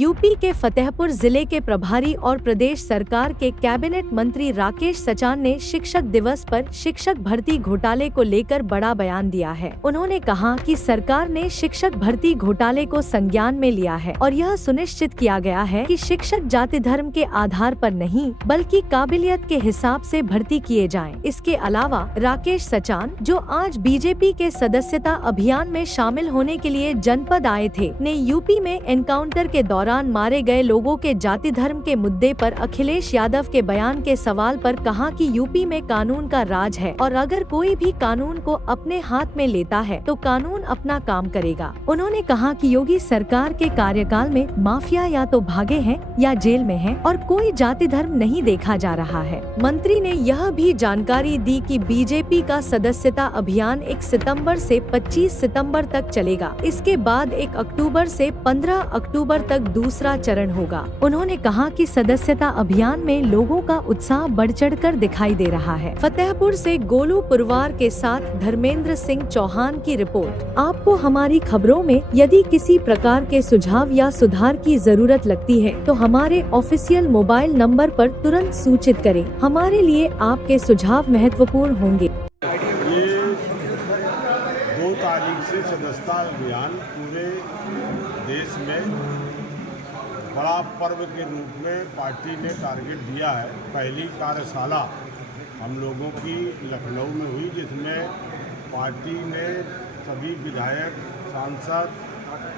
UP के फतेहपुर जिले के प्रभारी और प्रदेश सरकार के कैबिनेट मंत्री राकेश सचान ने शिक्षक दिवस पर शिक्षक भर्ती घोटाले को लेकर बड़ा बयान दिया है। उन्होंने कहा कि सरकार ने शिक्षक भर्ती घोटाले को संज्ञान में लिया है और यह सुनिश्चित किया गया है कि शिक्षक जाति धर्म के आधार पर नहीं बल्कि काबिलियत के हिसाब से भर्ती किए जाएं। इसके अलावा राकेश सचान, जो आज बीजेपी के सदस्यता अभियान में शामिल होने के लिए जनपद आए थे, ने यूपी में एनकाउंटर के दौरान मारे गए लोगों के जाति धर्म के मुद्दे पर अखिलेश यादव के बयान के सवाल पर कहा कि यूपी में कानून का राज है और अगर कोई भी कानून को अपने हाथ में लेता है तो कानून अपना काम करेगा। उन्होंने कहा कि योगी सरकार के कार्यकाल में माफिया या तो भागे हैं या जेल में हैं और कोई जाति धर्म नहीं देखा जा रहा है। मंत्री ने यह भी जानकारी दी कि बीजेपी का सदस्यता अभियान 1 सितंबर से 25 सितंबर तक चलेगा। इसके बाद 1 अक्टूबर से 15 अक्टूबर तक दूसरा चरण होगा। उन्होंने कहा कि सदस्यता अभियान में लोगों का उत्साह बढ़ चढ़कर दिखाई दे रहा है। फतेहपुर से गोलू पुरवार के साथ धर्मेंद्र सिंह चौहान की रिपोर्ट। आपको हमारी खबरों में यदि किसी प्रकार के सुझाव या सुधार की जरूरत लगती है तो हमारे ऑफिशियल मोबाइल नंबर पर तुरंत सूचित करें। हमारे लिए आपके सुझाव महत्वपूर्ण होंगे। ये 2 तारीख से सदस्यता अभियान पूरे देश में बड़ा पर्व के रूप में पार्टी ने टारगेट दिया है। पहली कार्यशाला हम लोगों की लखनऊ में हुई, जिसमें पार्टी ने सभी विधायक, सांसद,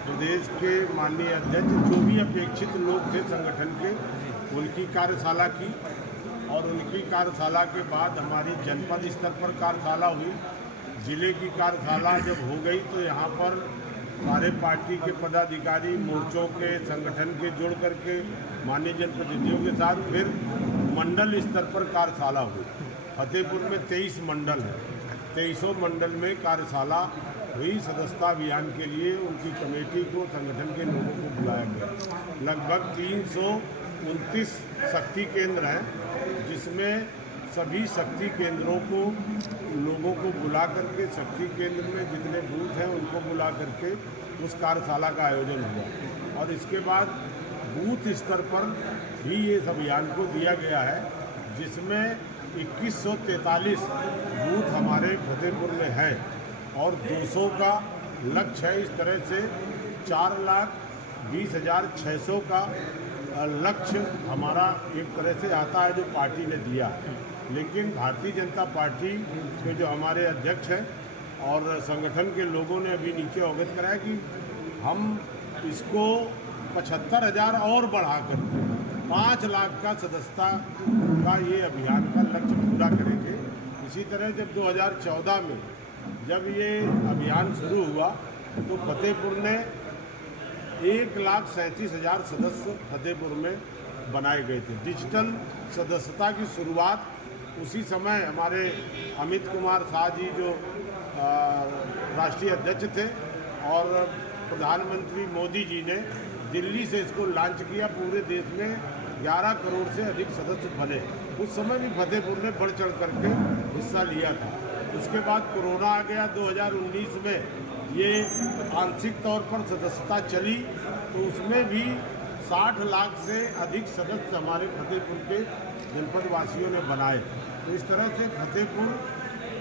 प्रदेश के माननीय अध्यक्ष, जो भी अपेक्षित लोग थे संगठन के, उनकी कार्यशाला की। और उनकी कार्यशाला के बाद हमारी जनपद स्तर पर कार्यशाला हुई। जिले की कार्यशाला जब हो गई तो यहाँ पर सारे पार्टी के पदाधिकारी, मोर्चों के, संगठन के जुड़ करके माननीय जनप्रतिनिधियों के साथ फिर मंडल स्तर पर कार्यशाला हुई। फतेहपुर में 23 मंडल है, 23 मंडल में कार्यशाला हुई। सदस्यता अभियान के लिए उनकी कमेटी को, संगठन के लोगों को बुलाया गया। लगभग 329 शक्ति केंद्र हैं, जिसमें सभी शक्ति केंद्रों को लोगों को बुला करके, शक्ति केंद्र में जितने बूथ हैं उनको बुला करके उस कार्यशाला का आयोजन हुआ। और इसके बाद बूथ स्तर पर भी ये अभियान को दिया गया है, जिसमें 2143 बूथ हमारे फतेहपुर में है और 200 का लक्ष्य है। इस तरह से 4,20,600 का लक्ष्य हमारा एक तरह से आता है जो पार्टी ने दिया है। लेकिन भारतीय जनता पार्टी के जो हमारे अध्यक्ष हैं और संगठन के लोगों ने अभी नीचे अवगत कराया कि हम इसको 75,000 और बढ़ाकर 5 लाख का सदस्यता का ये अभियान का लक्ष्य पूरा करेंगे। इसी तरह जब 2014 में जब ये अभियान शुरू हुआ तो फतेहपुर ने 1,37,000 सदस्य फतेहपुर में बनाए गए थे। डिजिटल सदस्यता की शुरुआत उसी समय हमारे अमित कुमार शाह जी, जो राष्ट्रीय अध्यक्ष थे, और प्रधानमंत्री मोदी जी ने दिल्ली से इसको लॉन्च किया। पूरे देश में 11 करोड़ से अधिक सदस्य बने। उस समय भी फतेहपुर ने बढ़ चढ़ करके हिस्सा लिया था। उसके बाद कोरोना आ गया। 2019 में ये आंशिक तौर पर सदस्यता चली तो उसमें भी 60 लाख से अधिक सदस्य हमारे फतेहपुर के जनपद वासियों ने बनाए। तो इस तरह से फतेहपुर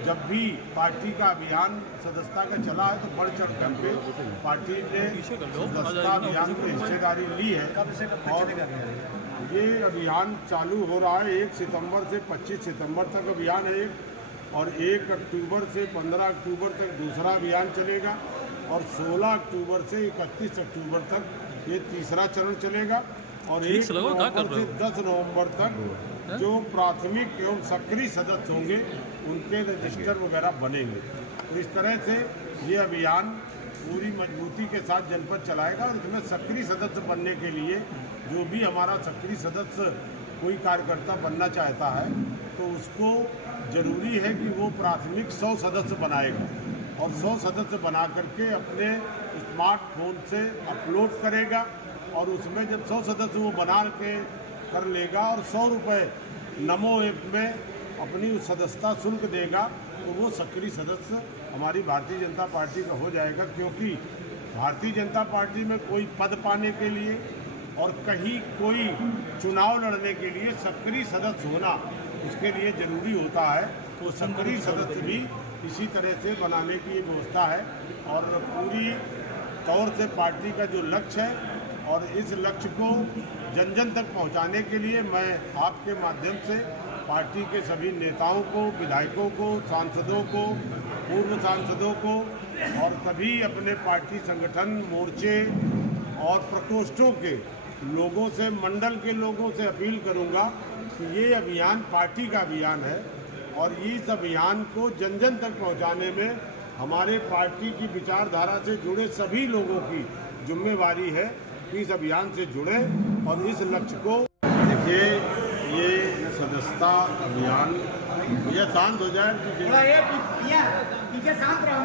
जब भी पार्टी का अभियान सदस्यता का चला है तो बढ़ चढ़ करके पार्टी ने सदस्यता अभियान में हिस्सेदारी ली है। और ये अभियान चालू हो रहा है 1 सितंबर से 25 सितंबर तक अभियान है और 1 अक्टूबर से 15 अक्टूबर तक दूसरा अभियान चलेगा और 16 अक्टूबर से 31 अक्टूबर तक ये तीसरा चरण चलेगा और 1 नवंबर से 10 नवंबर तक जो प्राथमिक एवं सक्रिय सदस्य होंगे उनके रजिस्टर वगैरह बनेंगे। तो इस तरह से ये अभियान पूरी मजबूती के साथ जनपद चलाएगा और इसमें सक्रिय सदस्य बनने के लिए जो भी हमारा सक्रिय सदस्य कोई कार्यकर्ता बनना चाहता है तो उसको जरूरी है कि वो प्राथमिक 100 सदस्य बनाएगा और 100 सदस्य बना करके अपने स्मार्टफोन से अपलोड करेगा और उसमें जब 100 सदस्य वो बना के कर लेगा और 100 रुपये नमो ऐप में अपनी सदस्यता शुल्क देगा तो वो सक्रिय सदस्य हमारी भारतीय जनता पार्टी का हो जाएगा। क्योंकि भारतीय जनता पार्टी में कोई पद पाने के लिए और कहीं कोई चुनाव लड़ने के लिए सक्रिय सदस्य होना उसके लिए ज़रूरी होता है, तो सक्रिय सदस्य भी इसी तरह से बनाने की व्यवस्था है। और पूरी तौर से पार्टी का जो लक्ष्य है और इस लक्ष्य को जन जन तक पहुंचाने के लिए मैं आपके माध्यम से पार्टी के सभी नेताओं को, विधायकों को, सांसदों को, पूर्व सांसदों को और सभी अपने पार्टी संगठन, मोर्चे और प्रकोष्ठों के लोगों से, मंडल के लोगों से अपील करूंगा कि ये अभियान पार्टी का अभियान है और इस अभियान को जन जन तक पहुंचाने में हमारे पार्टी की विचारधारा से जुड़े सभी लोगों की जिम्मेवारी है कि इस अभियान से जुड़े और इस लक्ष्य को। देखिए, ये सदस्यता अभियान, ये शांत हो जाए शांत रहो।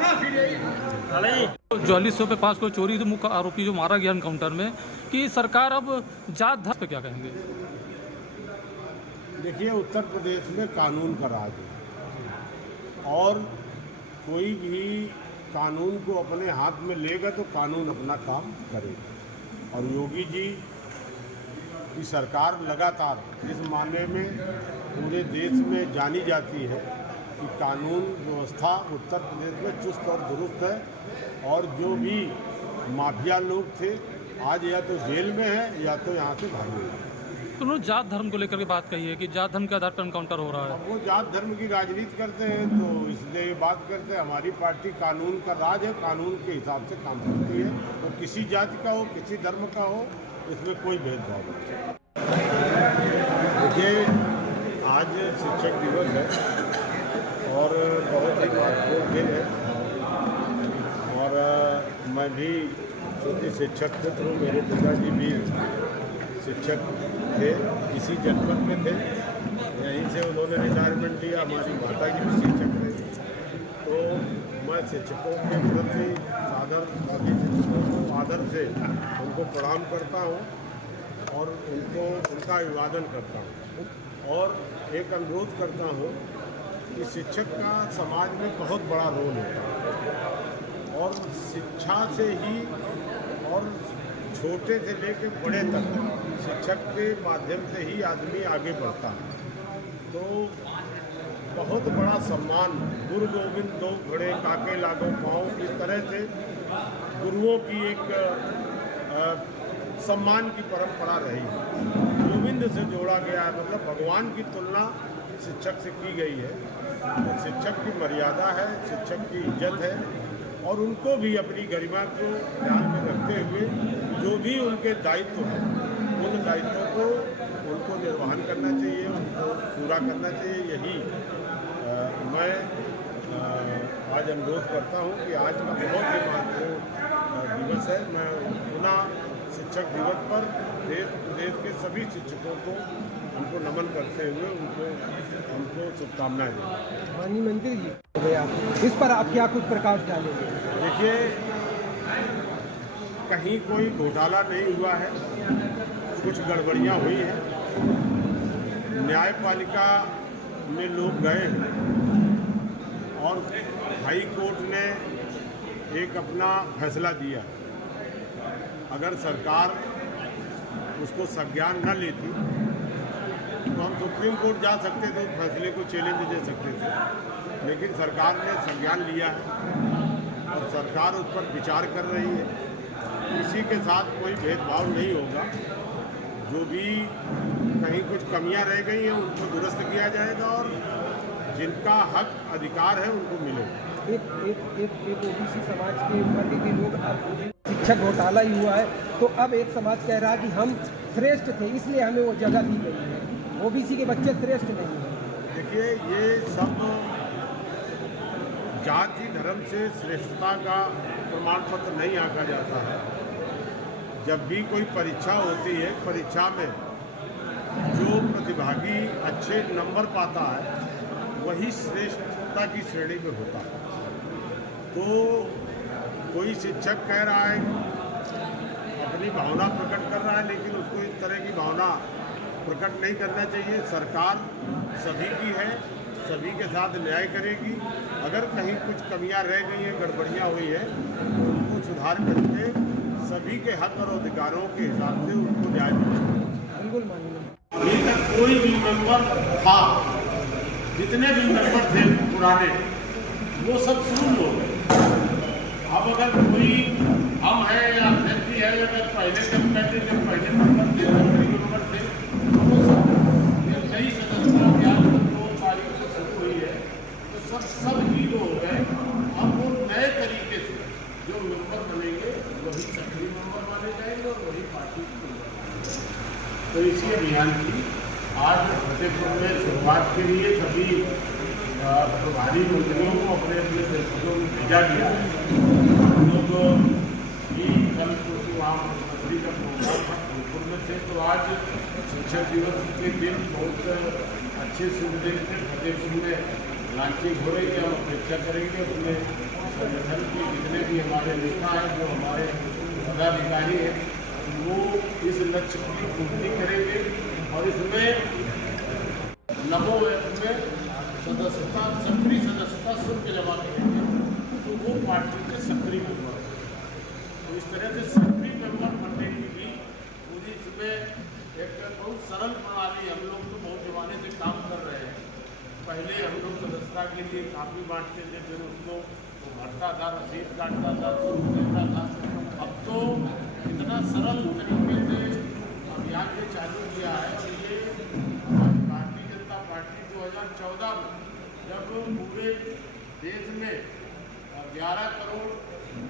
4400 पे 5 को चोरी से मुख्य आरोपी जो मारा गया एनकाउंटर में, कि सरकार अब जात धर्म पे क्या कहेंगे? देखिए, उत्तर प्रदेश में कानून का राज है और कोई भी कानून को अपने हाथ में लेगा तो कानून अपना काम करेगा। और योगी जी की सरकार लगातार इस मामले में पूरे देश में जानी जाती है कि कानून व्यवस्था उत्तर प्रदेश में चुस्त और दुरुस्त है और जो भी माफिया लोग थे आज या तो जेल में है या तो यहाँ से भागे हैं। तो उन्होंने जात धर्म को लेकर के बात कही है कि जात धर्म के आधार पर एनकाउंटर हो रहा है। वो जात धर्म की राजनीति करते हैं तो इसलिए ये बात करते हैं। हमारी पार्टी कानून का राज है, कानून के हिसाब से काम करती है, तो किसी जाति का हो, किसी धर्म का हो, इसमें कोई भेदभाव नहीं। देखिए, आज शिक्षक दिवस है और बहुत ही महत्वपूर्ण दिन है और मैं भी चूँकि शिक्षक पुत्र हूँ, मेरे पिताजी भी शिक्षक थे, इसी जनपद में थे, यहीं से उन्होंने रिटायरमेंट लिया। हमारी माता की भी शिक्षक रही, तो मैं शिक्षकों के प्रति सभी शिक्षकों को आदर से उनको प्रणाम करता हूँ और उनका अभिवादन करता हूँ और एक अनुरोध करता हूँ कि शिक्षक का समाज में बहुत बड़ा रोल होता है और शिक्षा से ही और छोटे से लेकर बड़े तक शिक्षक के माध्यम से ही आदमी आगे बढ़ता है। तो बहुत बड़ा सम्मान, गुरु गोविंद दो घड़े काके लागो पाँव, इस तरह से गुरुओं की एक सम्मान की परंपरा रही है। गोविंद से जोड़ा गया है, मतलब भगवान की तुलना शिक्षक से की गई है। तो शिक्षक की मर्यादा है, शिक्षक की इज्जत है और उनको भी अपनी गरिमा को ध्यान में रखते हुए जो भी उनके दायित्व हैं उन दायित्वों को उनको निर्वहन करना चाहिए, उनको पूरा करना चाहिए। यही मैं आज अनुरोध करता हूँ कि आज का बहुत ही महत्वपूर्ण दिवस है। मैं पुनः शिक्षक दिवस पर देश प्रदेश के सभी शिक्षकों को उनको नमन करते हुए हमको शुभकामनाएं दें। माननीय मंत्री जी हो गया, इस पर आप क्या कुछ प्रकाश डालेंगे? देखिए, कहीं कोई घोटाला नहीं हुआ है, कुछ गड़बड़ियाँ हुई हैं, न्यायपालिका में लोग गए हैं और हाई कोर्ट ने एक अपना फैसला दिया। अगर सरकार उसको संज्ञान न लेती तो हम सुप्रीम कोर्ट जा सकते थे, उस फैसले को चैलेंज दे सकते थे, लेकिन सरकार ने संज्ञान लिया है और सरकार उस पर विचार कर रही है। किसी के साथ कोई भेदभाव नहीं होगा, जो भी कहीं कुछ कमियां रह गई हैं उनको दुरुस्त किया जाएगा और जिनका हक अधिकार है उनको मिलेगा। एक ओबीसी समाज के वर्ग के लोग अब शिक्षक घोटाला ही हुआ है तो अब एक समाज कह रहा है कि हम श्रेष्ठ थे इसलिए हमें वो जगह दी गई है, ओबीसी के बच्चे श्रेष्ठ नहीं हैं। देखिए, ये सब जाति धर्म से श्रेष्ठता का प्रमाण पत्र नहीं आंका जाता है। जब भी कोई परीक्षा होती है, परीक्षा में जो प्रतिभागी अच्छे नंबर पाता है वही श्रेष्ठता की श्रेणी में होता है। तो कोई शिक्षक कह रहा है, अपनी भावना प्रकट कर रहा है, लेकिन उसको इस तरह की भावना प्रकट नहीं करना चाहिए। सरकार सभी की है, सभी के साथ न्याय करेगी। अगर कहीं कुछ कमियां रह गई हैं, गड़बड़ियां हुई हैं तो उनको सुधार करके सभी के हक और अधिकारों के हिसाब से उनको न्याय मिले। बिल्कुल माननीय। अभी तक कोई भी मेंबर था, जितने भी मेंबर थे पुराने, वो सब शुरू हो गए। अब अगर कोई हम हैं या अध्यक्ष है, अगर पहले जब पहले मेंबर थे, मेंबर थे, तो वो सब नई सदस्यता अभियान 2 तारीख से शुरू हुई है, तो सब हीरो हो गए। अब वो नए तरीके से जो मेंबर बनेंगे वही सक्रिय मेंबर माने जाएंगे और वही पार्टी के मेंबर माने जाएंगे। तो इसी अभियान की आज फतेहपुर में शुरुआत के लिए सभी प्रभारी मंत्रियों को अपने अपने दफ्तरों में भेजा गया है। हम लोग भी कल क्योंकि वहाँ मुख्यमंत्री का प्रोग्राम था फतेहपुर में थे, तो आज शिक्षक दिवस के दिन बहुत अच्छे सुविधा से फतेहपुर में लॉन्चिंग हो रही है। हम अपेक्षा करेंगे अपने संगठन के जितने भी हमारे नेता हैं, जो हमारे पदाधिकारी हैं, वो इस लक्ष्य की पूर्ति करेंगे और इसमें नमो ऐप में सदस्यता, सक्रिय सदस्यता शुल्क जमा करेंगे, तो वो पार्टी के सक्रिय मेंबर हैं। तो इस तरह से सक्रिय मेंबर बनने की भी पूरी इसमें एक बहुत सरल प्रणाली, हम लोग तो बहुत जमाने से काम कर रहे हैं। पहले हम लोग सदस्यता के लिए काफ़ी बांटते थे, फिर उसको भरता था, रसीद काटता था, शुल्क देता था। अब तो इतना सरल तरीके से अभियान ये चालू किया है। और ये भारतीय जनता पार्टी 2014 में जब पूरे देश में 11 करोड़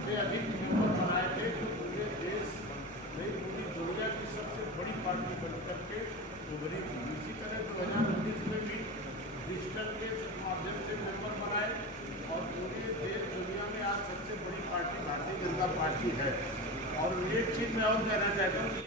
से अधिक मेंबर बनाए थे, तो पूरे देश में पूरी दुनिया की सबसे बड़ी पार्टी बन करके उभरी थी। इसी तरह 2019 में भी डिजिटल के माध्यम से मेंबर बनाए और पूरे देश दुनिया में आज सबसे बड़ी पार्टी भारतीय जनता पार्टी है। और एक चीज़ मैं और कहना चाहता हूँ।